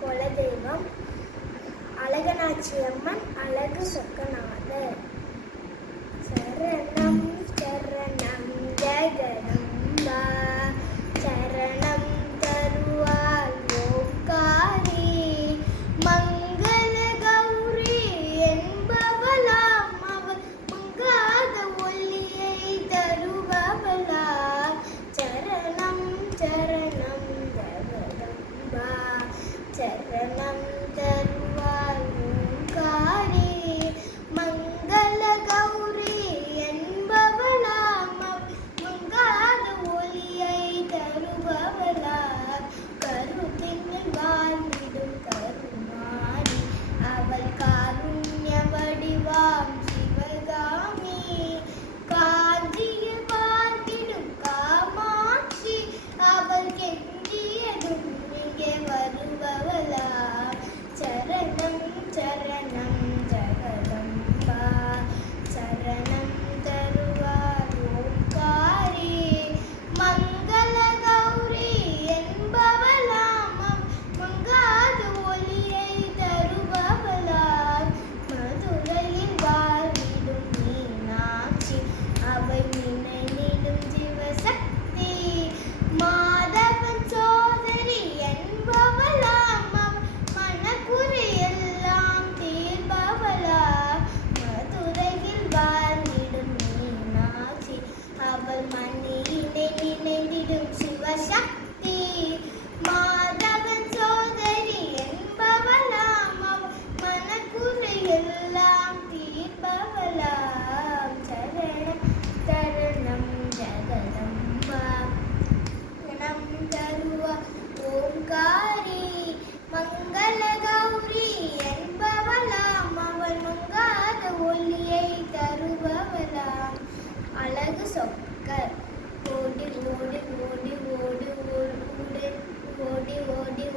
குலதெய்வம் அழகனாச்சி அம்மன் அழகு சொக்கநாதர்.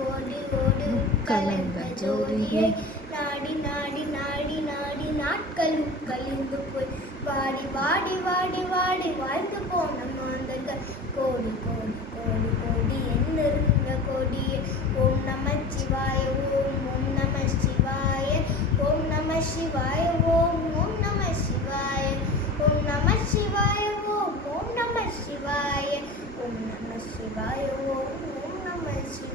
ஓடி ஓடி கலந்த ஜோதியை நாடி நாடி நாடி நாடி நாட்கள் கழிந்து போய். வாடி வாடி வாடி வாடி வாழ்ந்து போன மாந்தர்கள். கோடி கோடி கோடி கோடி என்ன இருந்த கோடியே. ஓம் நம சிவாய ஓம் ஓம் நம சிவாய. ஓம் நம சிவாய ஓம் ஓம் நம சிவாய. ஓம் நம சிவாய ஓம் ஓம் நம சிவாய. ஓம் நம சிவாய ஓம் ஓம் நம சிவாய.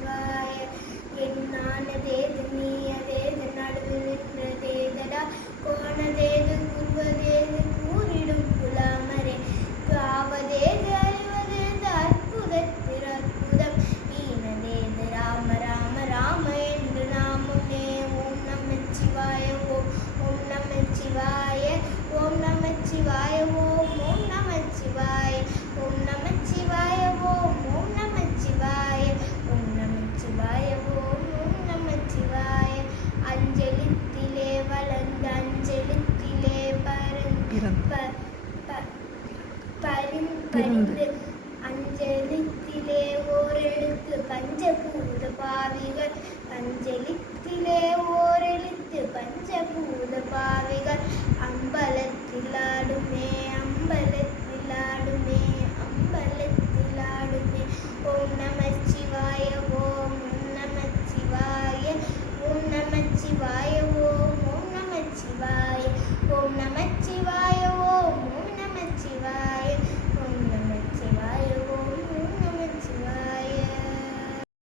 அஞ்சலித்திலே ஓரெழுத்து பஞ்சபூ